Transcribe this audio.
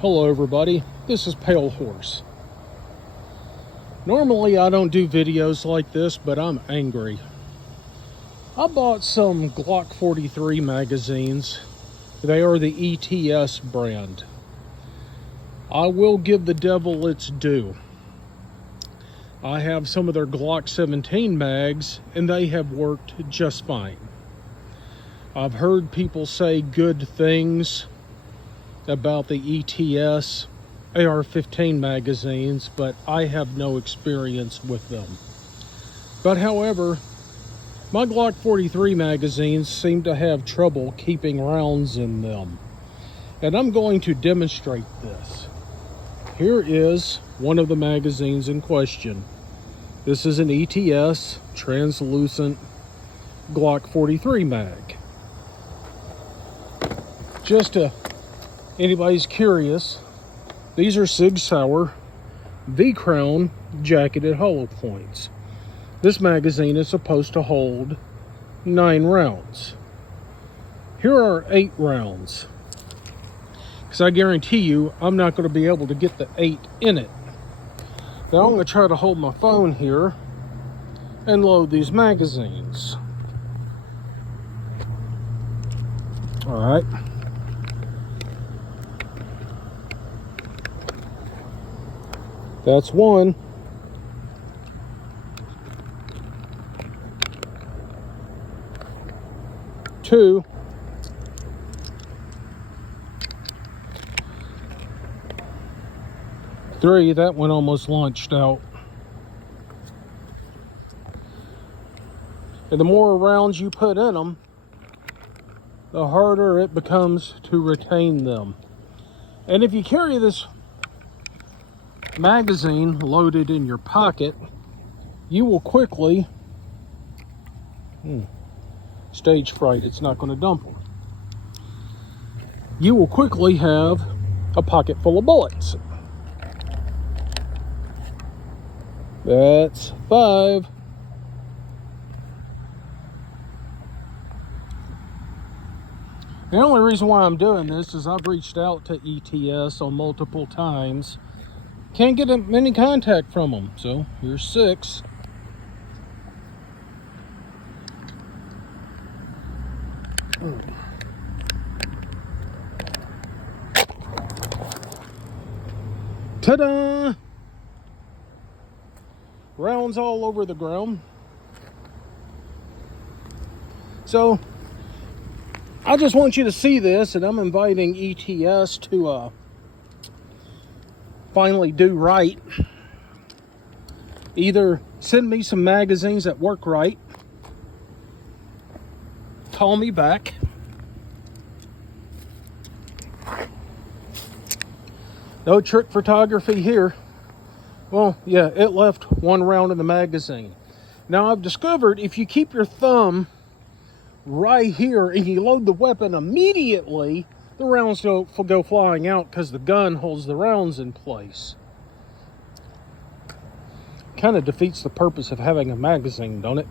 Hello everybody, this is Pale Horse. Normally I don't do videos like this, but I'm angry. I bought some Glock 43 magazines. They are the ETS brand. I will give the devil its due. I have some of their Glock 17 mags and they have worked just fine. I've heard people say good things about the ETS AR-15 magazines, but I have no experience with them. But however, my Glock 43 magazines seem to have trouble keeping rounds in them. And I'm going to demonstrate this. Here is one of the magazines in question. This is an ETS translucent Glock 43 mag. Just to anybody's curious, these are Sig Sauer V-Crown jacketed hollow points. This magazine is supposed to hold 9 rounds. Here are 8 rounds, because I guarantee you I'm not going to be able to get the 8 in it. Now I'm going to try to hold my phone here and load these magazines. Alright. That's one. Two. Three. That one almost launched out. And the more rounds you put in them, the harder it becomes to retain them. And if you carry this magazine loaded in your pocket, you will quickly stage fright, it's not going to dump them. You will quickly have a pocket full of bullets. That's 5. The only reason why I'm doing this is I've reached out to ETS on multiple times. Can't get any contact from them, so here's 6. Ta-da! Rounds all over the ground. So I just want you to see this, and I'm inviting ETS to finally do right. Either send me some magazines that work right, call me back, no trick photography here. Well, yeah, it left 1 round in the magazine. Now I've discovered if you keep your thumb right here and you load the weapon immediately, the rounds don't go flying out because the gun holds the rounds in place. Kind of defeats the purpose of having a magazine, don't it?